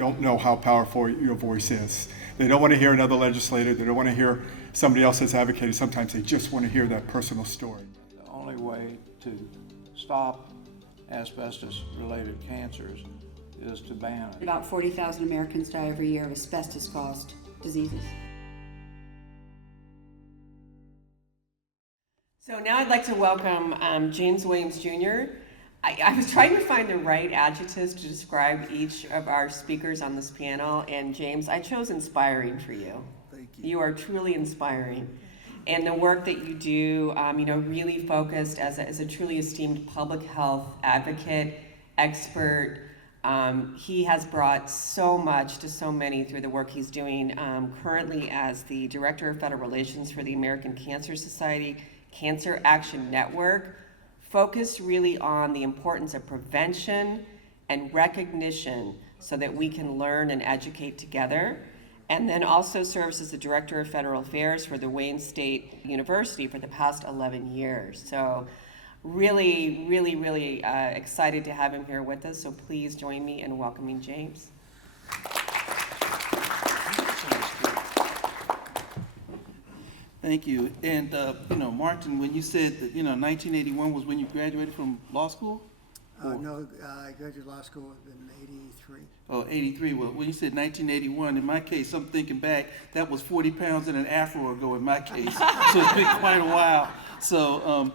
don't know how powerful your voice is. They don't want to hear another legislator. They don't want to hear somebody else that's advocating. Sometimes they just want to hear that personal story. The only way to stop asbestos-related cancers is to ban it. About 40,000 Americans die every year of asbestos-caused diseases. So now I'd like to welcome James Williams Jr. I was trying to find the right adjectives to describe each of our speakers on this panel, and James, I chose inspiring for you. Thank you. You are truly inspiring. And the work that you do, really focused as a truly esteemed public health advocate, expert. He has brought so much to so many through the work he's doing currently as the Director of Federal Relations for the American Cancer Society Cancer Action Network, focused really on the importance of prevention and recognition so that we can learn and educate together. And then also serves as the Director of Federal Affairs for the Wayne State University for the past 11 years. So really, really, really excited to have him here with us. So please join me in welcoming James. Thank you. And, Martin, when you said that, 1981 was when you graduated from law school? No, I graduated law school in 83. Oh, 83. Well, when you said 1981, in my case, I'm thinking back, that was 40 pounds and an afro ago in my case. So it's been quite a while. So,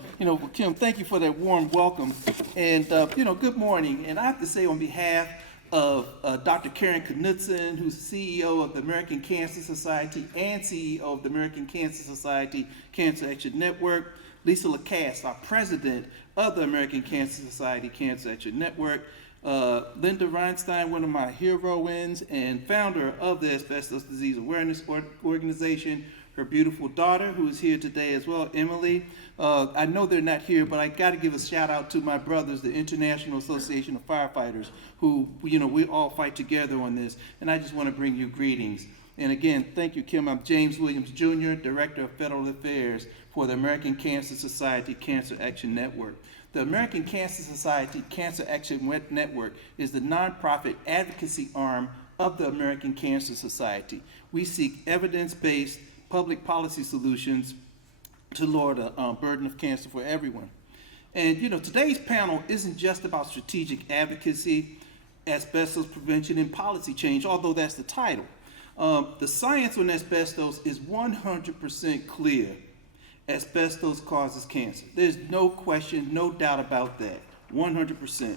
Kim, thank you for that warm welcome. And, good morning. And I have to say on behalf of Dr. Karen Knudsen, who's CEO of the American Cancer Society and CEO of the American Cancer Society Cancer Action Network, Lisa Lacasse, our president of the American Cancer Society Cancer Action Network, Linda Reinstein, one of my heroines and founder of the Asbestos Disease Awareness Organization, her beautiful daughter, who is here today as well, Emily. I know they're not here, but I got to give a shout out to my brothers, the International Association of Firefighters, who, we all fight together on this, and I just want to bring you greetings. And again, thank you, Kim. I'm James Williams Jr., Director of Federal Affairs for the American Cancer Society Cancer Action Network. The American Cancer Society Cancer Action Network is the nonprofit advocacy arm of the American Cancer Society. We seek evidence-based public policy solutions to lower the burden of cancer for everyone. And today's panel isn't just about strategic advocacy, asbestos prevention, and policy change, although that's the title. The science on asbestos is 100% clear. Asbestos causes cancer. There's no question, no doubt about that, 100%.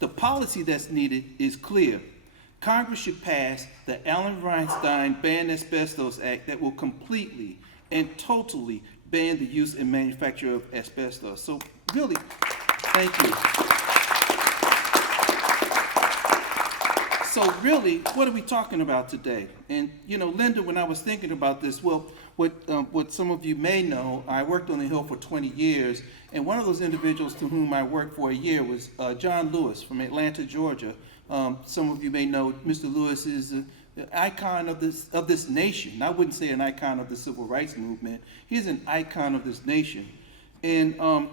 The policy that's needed is clear. Congress should pass the Alan Reinstein Ban Asbestos Act that will completely and totally ban the use and manufacture of asbestos. So really, thank you. So really, what are we talking about today? And Linda, when I was thinking about this, well, what some of you may know, I worked on the Hill for 20 years, and one of those individuals to whom I worked for a year was John Lewis from Atlanta, Georgia. Some of you may know Mr. Lewis is an icon of this nation. I wouldn't say an icon of the civil rights movement. He's an icon of this nation. And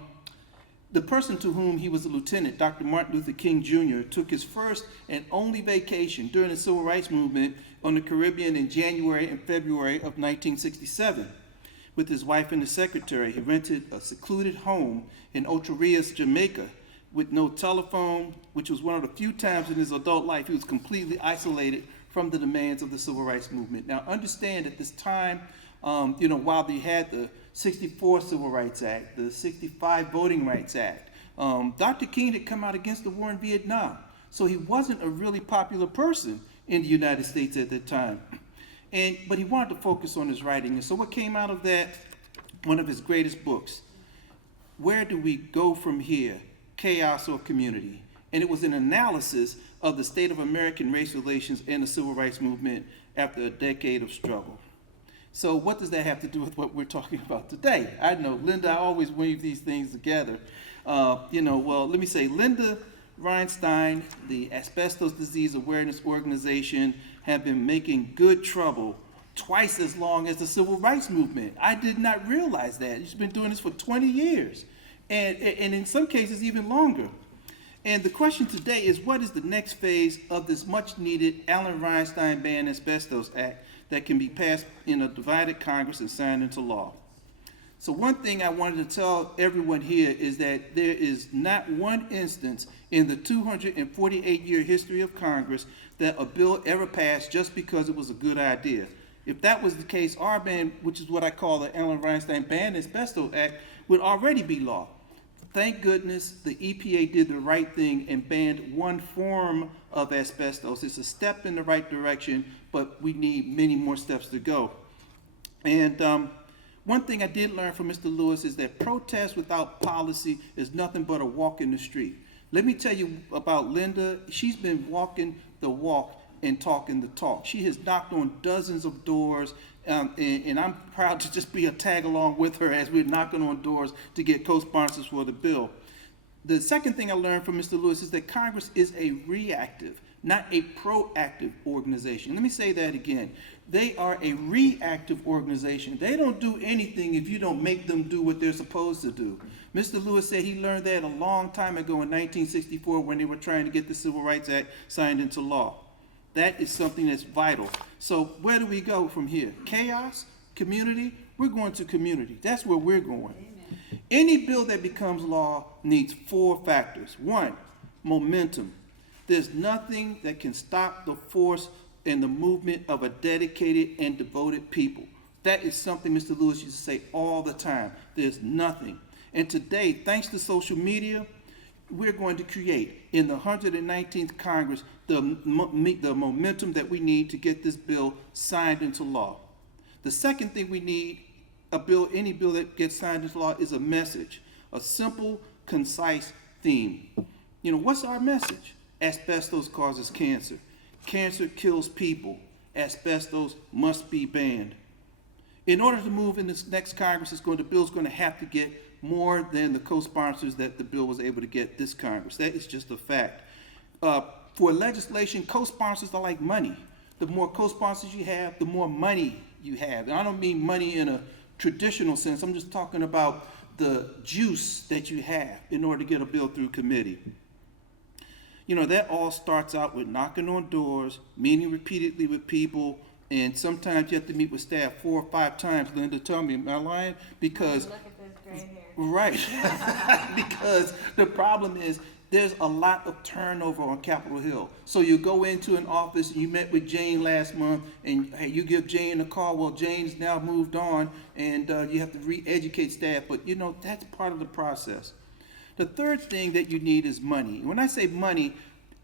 the person to whom he was a lieutenant, Dr. Martin Luther King Jr., took his first and only vacation during the civil rights movement on the Caribbean in January and February of 1967. With his wife and his secretary, he rented a secluded home in Ocho Rios, Jamaica, with no telephone, which was one of the few times in his adult life he was completely isolated from the demands of the civil rights movement. Now, understand at this time, while they had the 64 Civil Rights Act, the 65 Voting Rights Act, Dr. King had come out against the war in Vietnam. So he wasn't a really popular person in the United States at that time. But he wanted to focus on his writing. And so what came out of that? One of his greatest books, Where Do We Go From Here? Chaos or Community? And it was an analysis of the state of American race relations and the civil rights movement after a decade of struggle. So what does that have to do with what we're talking about today? I know, Linda, I always weave these things together. Well, let me say, Linda Reinstein, the Asbestos Disease Awareness Organization, have been making good trouble twice as long as the civil rights movement. I did not realize that. She's been doing this for 20 years, and in some cases even longer. And the question today is, what is the next phase of this much-needed Allen Reinstein Ban Asbestos Act that can be passed in a divided Congress and signed into law? So one thing I wanted to tell everyone here is that there is not one instance in the 248-year history of Congress that a bill ever passed just because it was a good idea. If that was the case, our ban, which is what I call the Allen Reinstein Ban Asbestos Act, would already be law. Thank goodness the EPA did the right thing and banned one form of asbestos. It's a step in the right direction, but we need many more steps to go. And one thing I did learn from Mr. Lewis is that protest without policy is nothing but a walk in the street. Let me tell you about Linda. She's been walking the walk and talking the talk. She has knocked on dozens of doors, and I'm proud to just be a tag along with her as we're knocking on doors to get co-sponsors for the bill. The second thing I learned from Mr. Lewis is that Congress is a reactive, not a proactive organization. Let me say that again. They are a reactive organization. They don't do anything if you don't make them do what they're supposed to do. Mr. Lewis said he learned that a long time ago in 1964 when they were trying to get the Civil Rights Act signed into law. That is something that's vital. So where do we go from here? Chaos? Community? We're going to community. That's where we're going. Amen. Any bill that becomes law needs 4 factors. 1, momentum. There's nothing that can stop the force and the movement of a dedicated and devoted people. That is something Mr. Lewis used to say all the time. There's nothing. And today, thanks to social media, we're going to create in the 119th Congress the momentum that we need to get this bill signed into law. The second thing we need, any bill that gets signed into law, is a message, a simple, concise theme. You know, what's our message? Asbestos causes cancer. Cancer kills people. Asbestos must be banned. In order to move in this next Congress, the bill's going to have to get more than the co-sponsors that the bill was able to get this Congress. That is just a fact. For legislation, co-sponsors are like money. The more co-sponsors you have, the more money you have. And I don't mean money in a traditional sense. I'm just talking about the juice that you have in order to get a bill through committee. You know, that all starts out with knocking on doors, meeting repeatedly with people, and sometimes you have to meet with staff 4 or 5 times. Linda, tell me, am I lying? Because look at this gray hair. Right. Because the problem is there's a lot of turnover on Capitol Hill. So you go into an office, you met with Jane last month, and hey, you give Jane a call. Well, Jane's now moved on, and you have to re-educate staff. But, you know, that's part of the process. The third thing that you need is money. When I say money,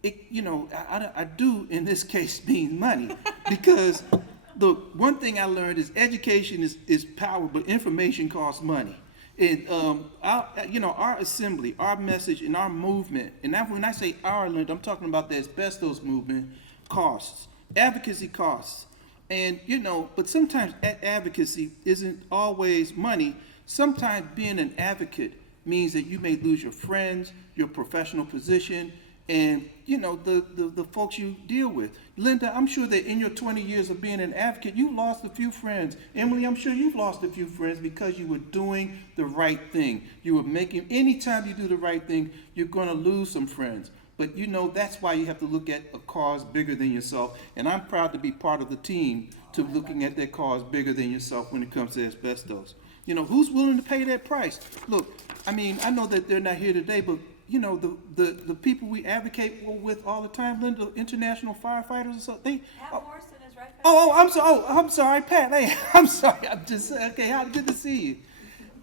I do in this case mean money, because the one thing I learned is education is power, but information costs money. And our assembly, our message, and our movement, and when I say our, I'm talking about the asbestos movement, costs, advocacy costs. And, but sometimes advocacy isn't always money. Sometimes being an advocate means that you may lose your friends, your professional position, and, the folks you deal with. Linda, I'm sure that in your 20 years of being an advocate, you lost a few friends. Emily, I'm sure you've lost a few friends because you were doing the right thing. You were anytime you do the right thing, you're going to lose some friends. But, that's why you have to look at a cause bigger than yourself. And I'm proud to be part of the team to looking at that cause bigger than yourself when it comes to asbestos. Who's willing to pay that price? Look, I know that they're not here today, but the people we advocate with all the time, Linda, international firefighters and stuff, they. Pat Morrison is right back. I'm sorry, Pat. Hey, I'm sorry. I'm just okay. Good to see you.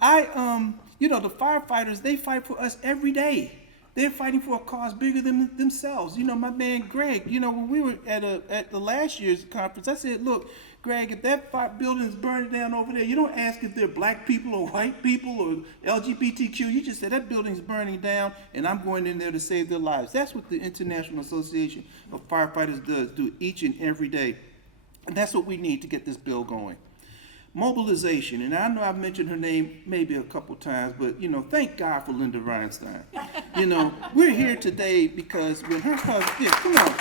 The firefighters, they fight for us every day. They're fighting for a cause bigger than themselves. My man Greg. When we were at the last year's conference, I said, look, Greg, if that building is burning down over there, you don't ask if they're black people or white people or LGBTQ. You just say that building's burning down, and I'm going in there to save their lives. That's what the International Association of Firefighters do each and every day. And that's what we need to get this bill going. Mobilization, and I know I've mentioned her name maybe a couple times, but, thank God for Linda Reinstein. We're here today because when her husband, yeah, come on.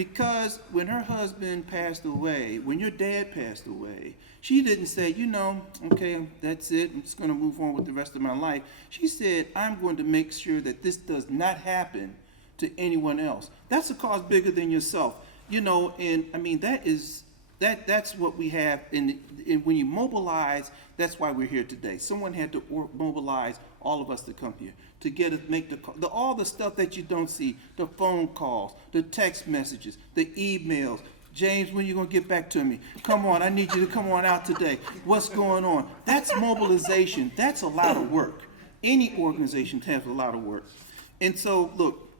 Because when her husband passed away, when your dad passed away, she didn't say, you know, okay, that's it, I'm just going to move on with the rest of my life. She said, I'm going to make sure that this does not happen to anyone else. That's a cause bigger than yourself. You know, and I mean, that's what we have. And when you mobilize, that's why we're here today. Someone had to mobilize all of us to come here to make all the stuff that you don't see, the phone calls, the text messages, the emails. James, when you gonna get back to me? Come on, I need you to come on out today. What's going on? That's mobilization. That's a lot of work. Any organization has a lot of work. And so, look,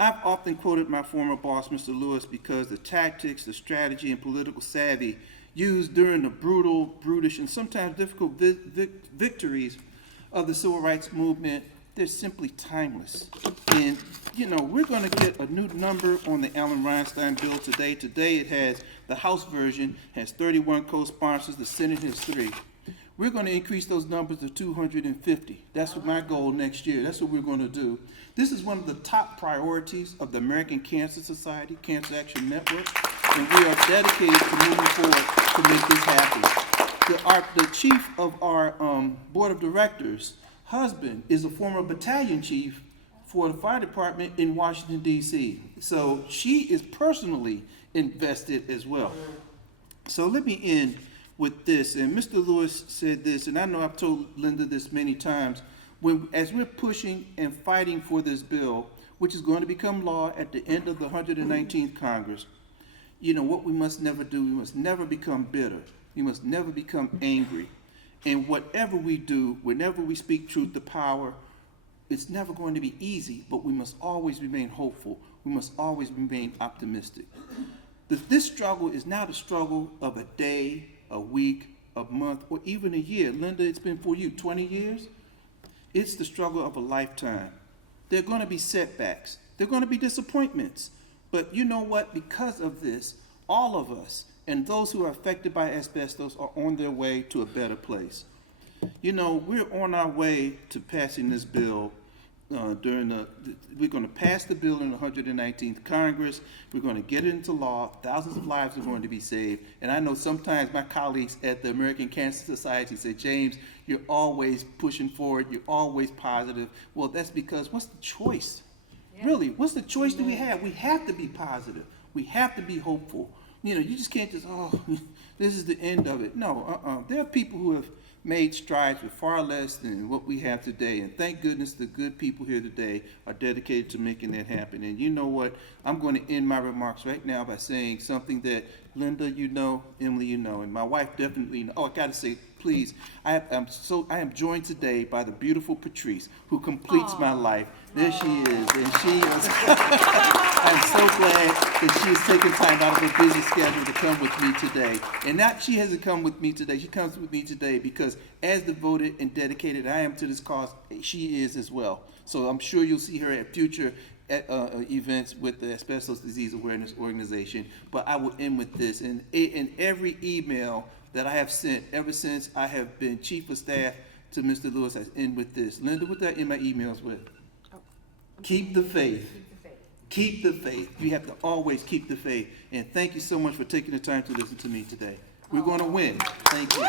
I've often quoted my former boss, Mr. Lewis, because the tactics, the strategy, and political savvy used during the brutal, brutish, and sometimes difficult victories of the civil rights movement, they're simply timeless. And, you know, we're going to get a new number on the Alan Reinstein bill today. Today it has, the House version has 31 co-sponsors, the Senate has 3. We're going to increase those numbers to 250. That's what my goal next year. That's what we're going to do. This is one of the top priorities of the American Cancer Society, Cancer Action Network, and we are dedicated to moving forward to make this happen. The chief of our board of directors' husband is a former battalion chief for the fire department in Washington, D.C. So she is personally invested as well. So let me end with this, and Mr. Lewis said this, and I know I've told Linda this many times, as we're pushing and fighting for this bill, which is going to become law at the end of the 119th Congress, you know, what we must never do, we must never become bitter. We must never become angry. And whatever we do, whenever we speak truth to power, it's never going to be easy, but we must always remain hopeful. We must always remain optimistic. This struggle is not a struggle of a day, a week, a month, or even a year. Linda, it's been for you 20 years? It's the struggle of a lifetime. There are going to be setbacks. There are going to be disappointments. But you know what? Because of this, all of us and those who are affected by asbestos are on their way to a better place. You know, we're on our way to passing this bill we're going to pass the bill in the 119th Congress. We're going to get it into law. Thousands of lives are going to be saved. And I know sometimes my colleagues at the American Cancer Society say, James, you're always pushing forward. You're always positive. Well, that's because what's the choice? Yeah. Really, what's the choice that we have? We have to be positive. We have to be hopeful. You know, you just can't just, oh, this is the end of it. No, there are people who have made strides with far less than what we have today. And thank goodness the good people here today are dedicated to making that happen. And you know what? I'm going to end my remarks right now by saying something that Linda, you know, Emily, you know, and my wife definitely know. Oh, I got to say, please, I am joined today by the beautiful Patrice, who completes my life. There she is, and she is. I'm so glad that she has taken time out of her busy schedule to come with me today. And not she hasn't come with me today. She comes with me today because as devoted and dedicated I am to this cause, she is as well. So I'm sure you'll see her at future events with the Asbestos Disease Awareness Organization. But I will end with this. In every email that I have sent ever since I have been chief of staff to Mr. Lewis, I end with this. Linda, what did I end my emails with? Keep the faith. Keep the faith. You have to always keep the faith. And thank you so much for taking the time to listen to me today. We're going to win. Thank you.